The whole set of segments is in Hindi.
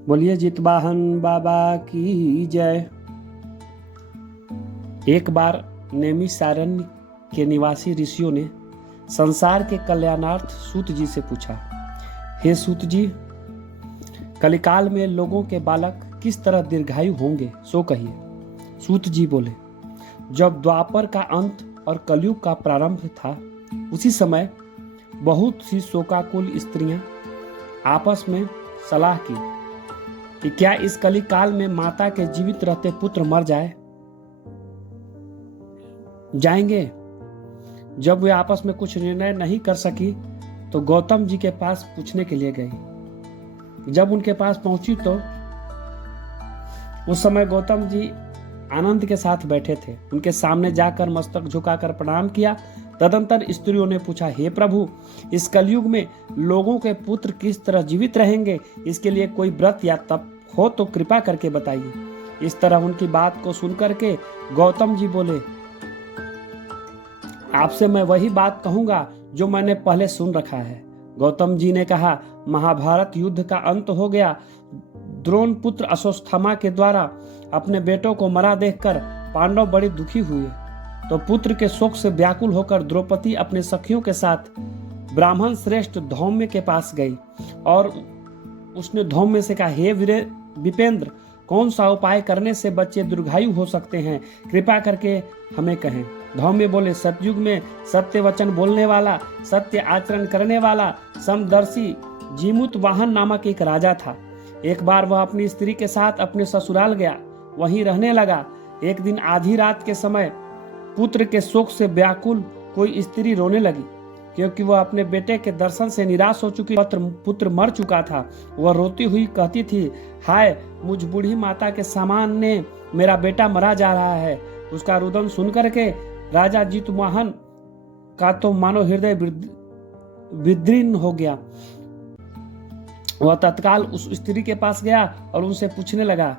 बोलिए जितवाहन बाबा की जय। एक बार नैमिषारण्य के निवासी ऋषियों ने संसार के कल्याणार्थ सूत जी से पूछा, हे सूत जी, कलिकाल में लोगों के बालक किस तरह दीर्घायु होंगे, सो कहिए। सूत जी बोले, जब द्वापर का अंत और कलयुग का प्रारंभ था, उसी समय बहुत सी शोकाकुल स्त्रियां आपस में सलाह की कि क्या इस कली काल में माता के जीवित रहते पुत्र मर जाएंगे। जब वे आपस में कुछ निर्णय नहीं कर सकी तो गौतम जी के पास पूछने के लिए गई। जब उनके पास पहुंची तो उस समय गौतम जी आनंद के साथ बैठे थे। उनके सामने जाकर मस्तक झुकाकर प्रणाम किया। तदंतर स्त्रियों ने पूछा, हे प्रभु, इस कलयुग में लोगों के पुत्र किस तरह जीवित रहेंगे, इसके लिए कोई व्रत या तप हो तो कृपा करके बताइए। इस तरह उनकी बात को सुनकर के गौतम जी बोले, आपसे मैं वही बात कहूंगा जो मैंने पहले सुन रखा है। गौतम जी ने कहा, महाभारत युद्ध का अंत हो गया। द्रोण पुत्र अश्वत्थामा के द्वारा अपने बेटों को मरा देखकर पांडव बड़े दुखी हुए। तो पुत्र के शोक से व्याकुल होकर द्रौपदी अपने सखियों के साथ ब्राह्मण श्रेष्ठ धौम्य के पास गई और उसने धौम्य से कहा, हे विपेंद्र, कौन सा उपाय करने से बच्चे दीर्घायु हो सकते हैं, कृपा करके हमें कहें। धौम्य बोले, सतयुग में सत्य वचन बोलने वाला, सत्य आचरण करने वाला समदर्शी जीमुत वाहन नामक एक राजा था। एक बार वह अपनी स्त्री के साथ अपने ससुराल गया, वहीं रहने लगा। एक दिन आधी रात के समय पुत्र के शोक से व्याकुल कोई स्त्री रोने लगी, क्योंकि वह अपने बेटे के दर्शन से निराश हो चुकी। पुत्र मर चुका था। वह रोती हुई कहती थी, हाय, मुझ बूढ़ी माता के समान ने मेरा बेटा मरा जा रहा है। उसका रुदन सुनकर के राजा जितवाहन का तो मानो हृदय विदीर्ण हो गया। वह तत्काल उस स्त्री के पास गया और उनसे पूछने लगा,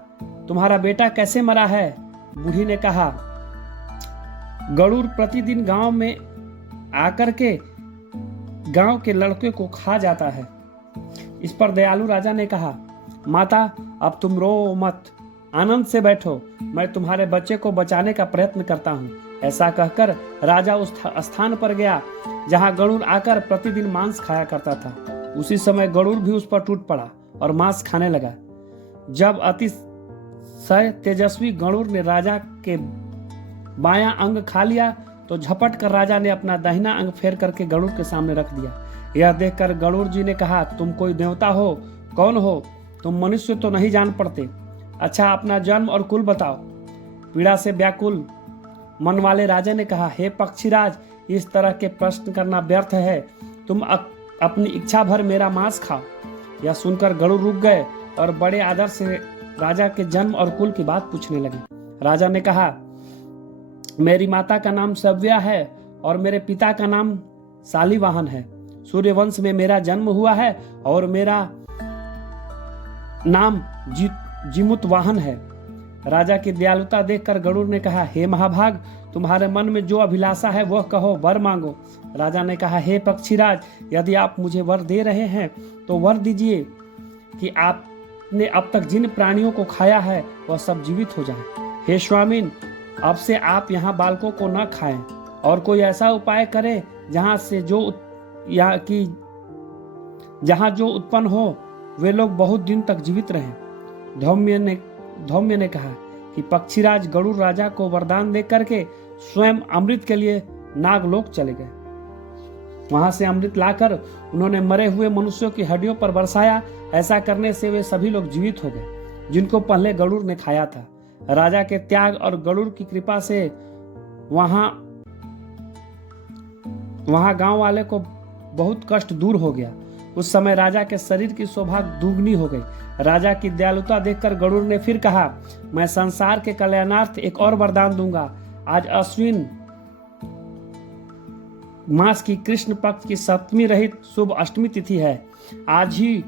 तुम्हारा बेटा कैसे मरा है। बूढ़ी ने कहा, गरुड़ प्रतिदिन गांव में आकर के गांव के लड़के को खा जाता है। इस पर दयालु राजा ने कहा, माता, अब तुम रो मत, आनंद से बैठो, मैं तुम्हारे बच्चे को बचाने का प्रयत्न करता हूँ। ऐसा कहकर राजा उस स्थान पर गया जहाँ गरुड़ आकर प्रतिदिन मांस खाया करता था। उसी समय गरुड़ भी उस पर टूट पड़ा और मांस खाने लगा। जब अतिशय तेजस्वी गरुड़ ने राजा के बायां अंग खा लिया तो झपट कर राजा ने अपना दाहिना अंग फेर करके गरुड़ के सामने रख दिया। यह देखकर गरुड़ जी ने कहा, तुम कोई देवता हो? कौन हो तुम? मनुष्य तो नहीं जान पड़ते। अच्छा, अपना जन्म और कुल बताओ। पीड़ा से व्याकुल मन वाले राजा ने कहा, हे पक्षीराज, इस तरह के प्रश्न करना व्यर्थ है। तुम अपनी इच्छा भर मेरा मांस खाओ। यह सुनकर गरुड़ रुक गए और बड़े आदर से राजा के जन्म और कुल की बात पूछने लगे। राजा ने कहा, मेरी माता का नाम सव्या है और मेरे पिता का नाम शालिवाहन है। सूर्यवंश में मेरा जन्म हुआ है और मेरा नाम जीमुत वाहन है। राजा की दयालुता देखकर गरुड़ ने कहा, हे महाभाग, तुम्हारे मन में जो अभिलाषा है वह कहो, वर मांगो। राजा ने कहा, हे पक्षीराज, यदि आप मुझे वर दे रहे हैं तो वर दीजिए कि आपने अब तक जिन प्राणियों को खाया है वह सब जीवित हो जाएं। हे स्वामीन, अब से आप यहाँ बालकों को न खाएं और कोई ऐसा उपाय करें जहाँ जो उत्पन्न हो वे लोग बहुत दिन तक जीवित रहें। धौम्य ने कहा कि पक्षीराज गरुड़ राजा को वरदान दे करके स्वयं अमृत के लिए नागलोक चले गए। वहां से अमृत लाकर उन्होंने मरे हुए मनुष्यों की हड्डियों पर बरसाया। ऐसा करने से वे सभी लोग जीवित हो गए जिनको पहले गरुड़ ने खाया था। राजा के त्याग और गरुड़ की कृपा से वहां गांव वाले को बहुत कष्ट दूर हो गया। उस समय राजा के शरीर की शोभा दुगनी हो गई। राजा की दयालुता देखकर गरुड़ ने फिर कहा, मैं संसार के कल्याणार्थ एक और वरदान दूंगा। आज अश्विन मास की कृष्ण पक्ष की सप्तमी रहित शुभ अष्टमी तिथि है। आज ही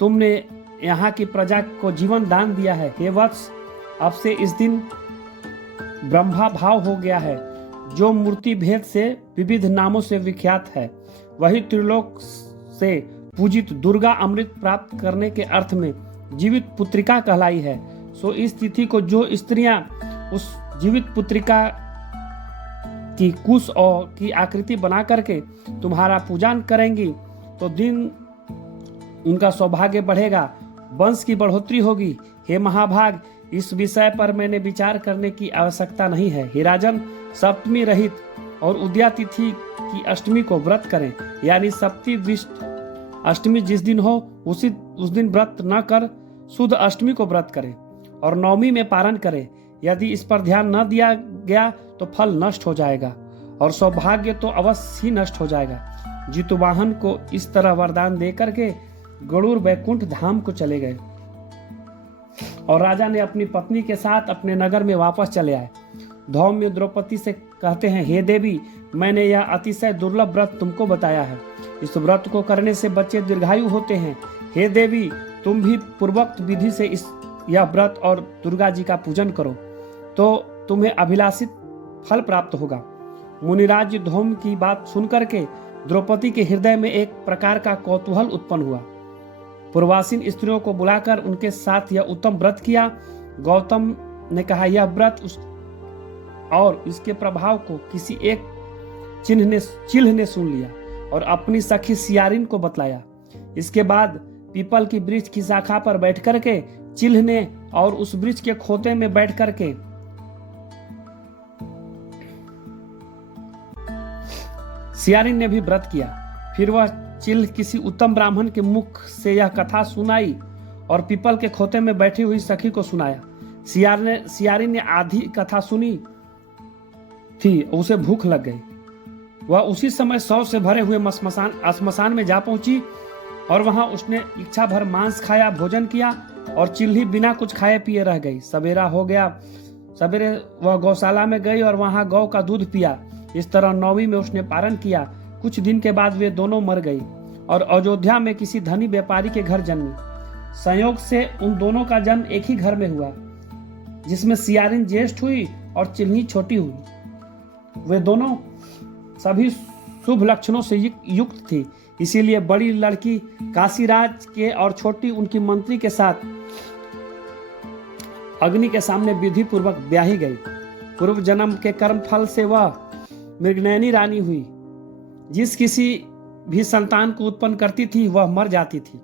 तुमने यहाँ की प्रजा को जीवन दान दिया है। हे वत्स, अब से इस दिन ब्रह्मा भाव हो गया है, जो मूर्ति भेद से विविध नामों से विख्यात है। वही त्रिलोक से पूजित दुर्गा अमृत प्राप्त करने के अर्थ में जीवित पुत्रिका कहलाई है। सो इस तिथि को जो स्त्रियां उस जीवित पुत्रिका की कुश और की आकृति बना करके तुम्हारा पूजन करेंगी तो दिन उनका सौभाग्य बढ़ेगा, वंश की बढ़ोतरी होगी। हे महाभाग, इस विषय पर मैंने विचार करने की आवश्यकता नहीं है। हे राजन, सप्तमी रहित और उदया तिथि की अष्टमी को व्रत करें, यानी सप्ती विष्ट अष्टमी जिस दिन हो उस दिन व्रत न कर शुद्ध अष्टमी को व्रत करें और नवमी में पारण करें। यदि इस पर ध्यान न दिया गया तो फल नष्ट हो जाएगा और सौभाग्य तो अवश्य ही नष्ट हो जाएगा। जितुवाहन को इस तरह वरदान दे करके गरुड़ वैकुंठ धाम को चले गए और राजा ने अपनी पत्नी के साथ अपने नगर में वापस चले आए। धौम्य द्रौपदी से कहते हैं, हे देवी, मैंने यह अतिशय दुर्लभ व्रत तुमको बताया है। इस व्रत को करने से बच्चे दीर्घायु होते हैं। हे देवी, तुम भी पूर्वोक्त विधि से यह व्रत और दुर्गा जी का पूजन करो तो तुम्हें अभिलाषित फल प्राप्त होगा। मुनिराज धौम की बात सुनकर के द्रौपदी के हृदय में एक प्रकार का कौतूहल उत्पन्न हुआ। पूर्वासीन स्त्रियों को बुलाकर उनके साथ यह उत्तम व्रत किया। गौतम ने कहा, यह व्रत और इसके प्रभाव को किसी एक चिल्ह ने सुन लिया और अपनी सखी सियारिन को बतलाया। इसके बाद पीपल की वृक्ष की शाखा पर बैठ करके चिल्ह ने और उस वृक्ष के खोते में बैठ करके सियारिन ने भी व्रत किया। फिर वह चिल्ह किसी उत्तम ब्राह्मण के मुख से यह कथा सुनाई और पीपल के खोते में बैठी हुई सखी को सुनाया। सियारिन ने आधी कथा सुनी थी, उसे भूख लग गई। वह उसी समय 100 से भरे हुए श्मशान में जा पहुंची और वहां उसने इच्छा भर मांस खाया, भोजन किया और चिल्ही बिना कुछ खाए पिए रह गई। सवेरा हो गया। सवेरे वह गौशाला में गई और वहां गौ का दूध पिया। इस तरह नौवीं में उसने पारण किया। कुछ दिन के बाद वे दोनों मर गई और अयोध्या में किसी धनी व्यापारी के घर जन्मी। संयोग से उन दोनों का जन्म एक ही घर में हुआ, जिसमें सियारिन ज्येष्ठ हुई और चिल्ही छोटी हुई। वे दोनों सभी शुभ लक्षणों से युक्त थी, इसीलिए बड़ी लड़की काशीराज के और छोटी उनकी मंत्री के साथ अग्नि के सामने विधि पूर्वक ब्याही गई। पूर्व जन्म के कर्म फल से वह मृगनयनी रानी हुई। जिस किसी भी संतान को उत्पन्न करती थी वह मर जाती थी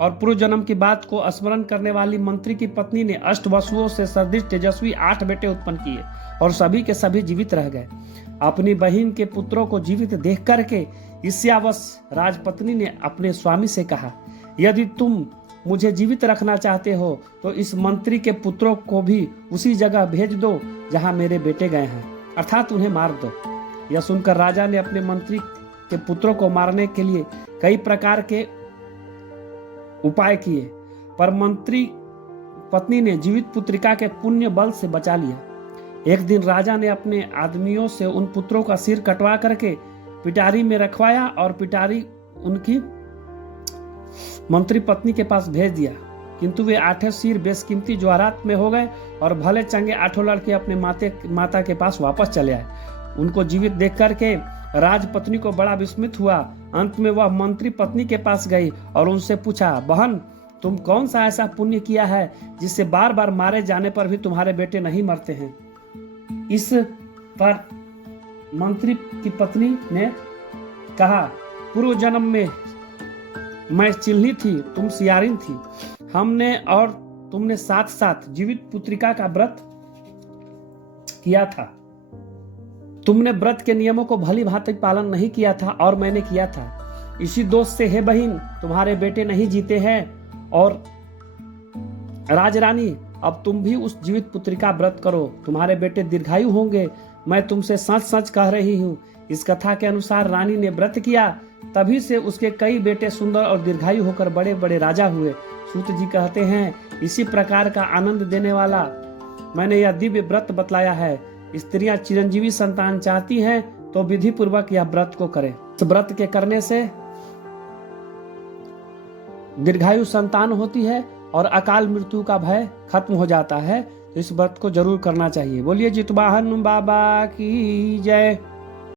और पूर्व जन्म की बात को स्मरण करने वाली मंत्री की पत्नी ने अष्टवसुओं से सदृश तेजस्वी 8 बेटे उत्पन्न किए और सभी के सभी जीवित रह गए। अपनी बहन के पुत्रों को जीवित देख करके ईर्ष्यावश राजपत्नी ने अपने स्वामी से कहा, यदि तुम मुझे जीवित रखना चाहते हो तो इस मंत्री के पुत्रों को भी उसी जगह भेज दो जहां मेरे बेटे गए हैं, अर्थात उन्हें मार दो। यह सुनकर राजा ने अपने मंत्री के पुत्रों को मारने के लिए कई प्रकार के उपाय किए, पर मंत्री पत्नी ने जीवित पुत्रिका के पुण्य बल से बचा लिया। एक दिन राजा ने अपने आदमियों से उन पुत्रों का सिर कटवा करके पिटारी में रखवाया और पिटारी उनकी मंत्री पत्नी के पास भेज दिया, किंतु वे 8 सिर बेशकीमती ज्वारात में हो गए और भले चंगे 8 लड़के अपने माता के पास वापस चले आए। उनको जीवित देख करके राजपत्नी को बड़ा विस्मित हुआ। अंत में वह मंत्री पत्नी के पास गई और उनसे पूछा, बहन, तुम कौन सा ऐसा पुण्य किया है जिससे बार बार मारे जाने पर भी तुम्हारे बेटे नहीं मरते हैं? इस पर मंत्री की पत्नी ने कहा, पूर्व जन्म में मैं चिल्ही थी, तुम सियारिन थी। हमने और तुमने साथ साथ जीवित पुत्रिका का व्रत किया था। तुमने व्रत के नियमों को भली भांति पालन नहीं किया था और मैंने किया था। इसी दोष से हे बहन, तुम्हारे बेटे नहीं जीते हैं। और राजरानी, अब तुम भी उस जीवित पुत्रिका व्रत करो, तुम्हारे बेटे दीर्घायु होंगे। मैं तुमसे सच सच कह रही हूँ। इस कथा के अनुसार रानी ने व्रत किया, तभी से उसके कई बेटे सुंदर और दीर्घायु होकर बड़े बड़े राजा हुए। सूत जी कहते हैं, इसी प्रकार का आनंद देने वाला मैंने यह दिव्य व्रत बतलाया है। स्त्रियां चिरंजीवी संतान चाहती हैं तो विधि पूर्वक यह व्रत को करें। इस व्रत के करने से दीर्घायु संतान होती है और अकाल मृत्यु का भय खत्म हो जाता है। तो इस व्रत को जरूर करना चाहिए। बोलिए जितवाहन बाबा की जय।